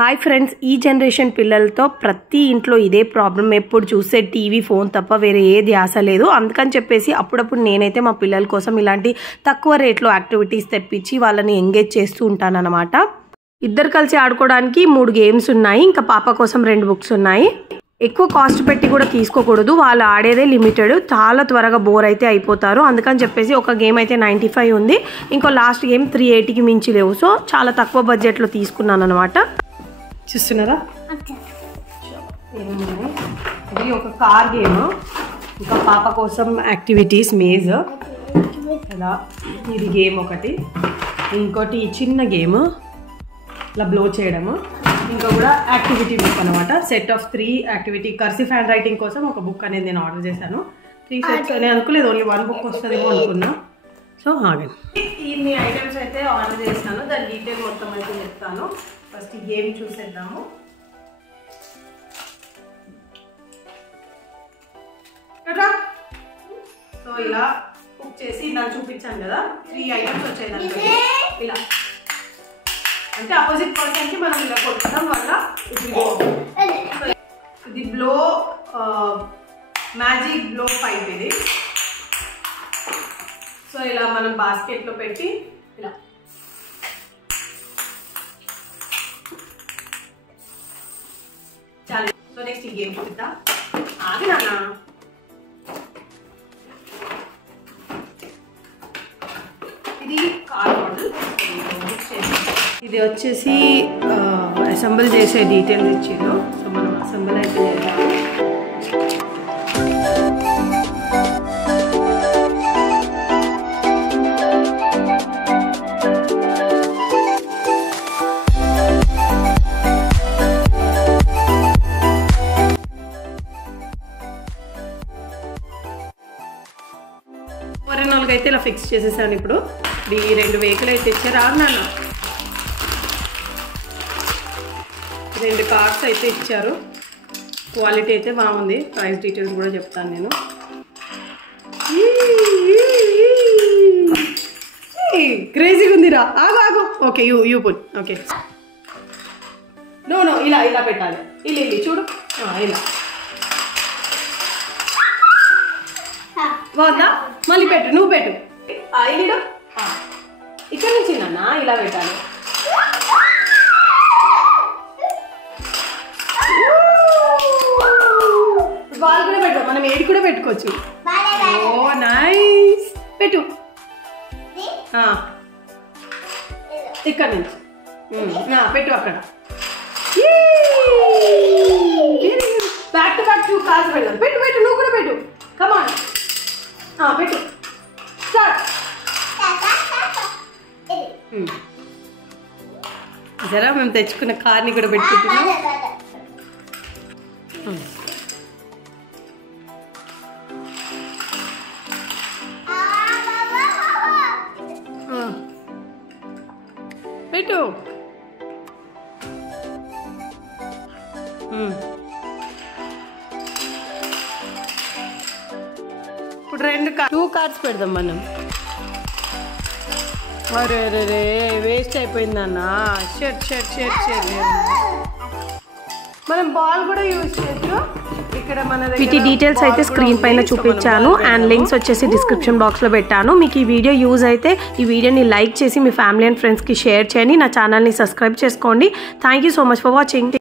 Hi friends, ఈ generation పిల్లలతో ప్రతి ఇంట్లో ఇదే ప్రాబ్లం. ఎప్పుడు చూసే టీవీ, ఫోన్ తప్ప వేరే ఏ ధ్యాస లేదు. అందుకని చెప్పేసి అప్పుడప్పుడు నేనైతే మా పిల్లల కోసం ఇలాంటి తక్కువ రేట్లో యాక్టివిటీస్ తెప్పించి వాళ్ళని ఎంగేజ్ చేస్తూ ఉంటానన్నమాట. ఇద్దరు కలిసి ఆడుకోవడానికి 3 గేమ్స్ ఉన్నాయి. ఇంకా పాప కోసం 2 బుక్స్ ఉన్నాయి. ఎక్కువ కాస్ట్ పెట్టి కూడా తీసుకోకూడదు. వాళ్ళు ఆడేదే లిమిటెడ్. చాలా త్వరగా బోర్ అయితే అయిపోతారు. అందుకని చెప్పేసి ఒక గేమ్ అయితే 95 ఉంది. ఇంకో లాస్ట్ గేమ్ 380కి మించి లేవు. సో చాలా తక్కువ బడ్జెట్లో తీసుకున్నాను అనమాట. చూస్తున్నారా, ఇది ఒక కార్ గేమ్. ఇంకా పాప కోసం యాక్టివిటీస్ మేజ్ కదా, ఇది గేమ్ ఒకటి. ఇంకోటి చిన్న గేమ్ ఇలా బ్లో చేయడము. ఇంకా కూడా యాక్టివిటీ బుక్ అనమాట. Set of 3 activity. Cursive hand writing కోసం ఒక బుక్ అనేది నేను ఆర్డర్ చేశాను. 3 సెట్స్ నేను అనుకోలేదు, ఓన్లీ 1 బుక్ వస్తుందేమో అనుకున్నా. సో ఆగండి, ఇన్ని ఐటమ్స్ అయితే ఆర్డర్ చేశాను. దాని డీటెయిల్ మొత్తం అయితే చెప్తాను. ఫస్ట్ ఈ గేమ్ చూసేద్దాము. సో ఇలా కుక్ చేసి దాన్ని చూపించాను కదా, 3 ఐటమ్స్ వచ్చాయి దాంట్లో. ఇలా అంటే అపోజిట్ పర్సన్ కి మనం ఇలా కొట్టడం వల్ల ఇది బ్లో మ్యాజిక్ బ్లో పైప్ ఇది. సో ఇలా మనం బాస్కెట్ లో పెట్టి ఇలా చాలు. సో నెక్స్ట్ ఈ గేమ్ చూద్దాం. ఆగి నాన్న, ఇది కార్ మోడల్. ఇది వచ్చేసి అసెంబుల్ చేసే డీటెయిల్స్ ఇచ్చిండు. సో మనం అసెంబుల్ అయితే చేద్దాం. అయితే ఇలా ఫిక్స్ చేసేసాను. ఇప్పుడు ఈ 2 వెహికల్ అయితే ఇచ్చారు. నాన్న 2 కార్స్ అయితే ఇచ్చారు. క్వాలిటీ అయితే బాగుంది. ప్రైస్ డీటెయిల్స్ కూడా చెప్తాను నేను. క్రేజీగా ఉందిరా. ఆగు. Okay, you put. Okay, no ఇలా ఇలా పెట్టాలి. ఇల్లు చూడు, ఇలా బాగుందా? మళ్ళీ పెట్టు, నువ్వు పెట్టు. ఇల్లు ఇక్కడ నుంచి నాన్న ఇలా పెట్టాలి. బాల్ కూడా పెట్టు, మనం ఏది కూడా పెట్టుకోవచ్చు. ఓ నైస్. పెట్టు ఇక్కడ నుంచి పెట్టు అక్కడ. బ్యాక్ టు బ్యాక్ 2 కార్స్ పెడదాం. పెట్టు నువ్వు కూడా పెట్టు. కమాన్ పెట్టు. స్టార్ట్. జరా మేము తెచ్చుకున్న కార్ని కూడా పెట్టుకుంటున్నాం. పెట్టు. ఇప్పుడు 2 కార్స్ పెడదాం మనం. అరే వేస్ట్ అయిపోయిందన్న. షర్ట్ మనం బాల్ కూడా యూజ్ చేయొచ్చు. ఇక్కడ మన వీటి డీటెయిల్స్ అయితే స్క్రీన్ పైన చూపించాను. అండ్ లింక్స్ వచ్చేసి డిస్క్రిప్షన్ బాక్స్లో పెట్టాను. మీకు ఈ వీడియో యూజ్ అయితే ఈ వీడియోని లైక్ చేసి మీ ఫ్యామిలీ అండ్ ఫ్రెండ్స్కి షేర్ చేయండి. నా ఛానల్ని సబ్స్క్రైబ్ చేసుకోండి. Thank you so much for watching.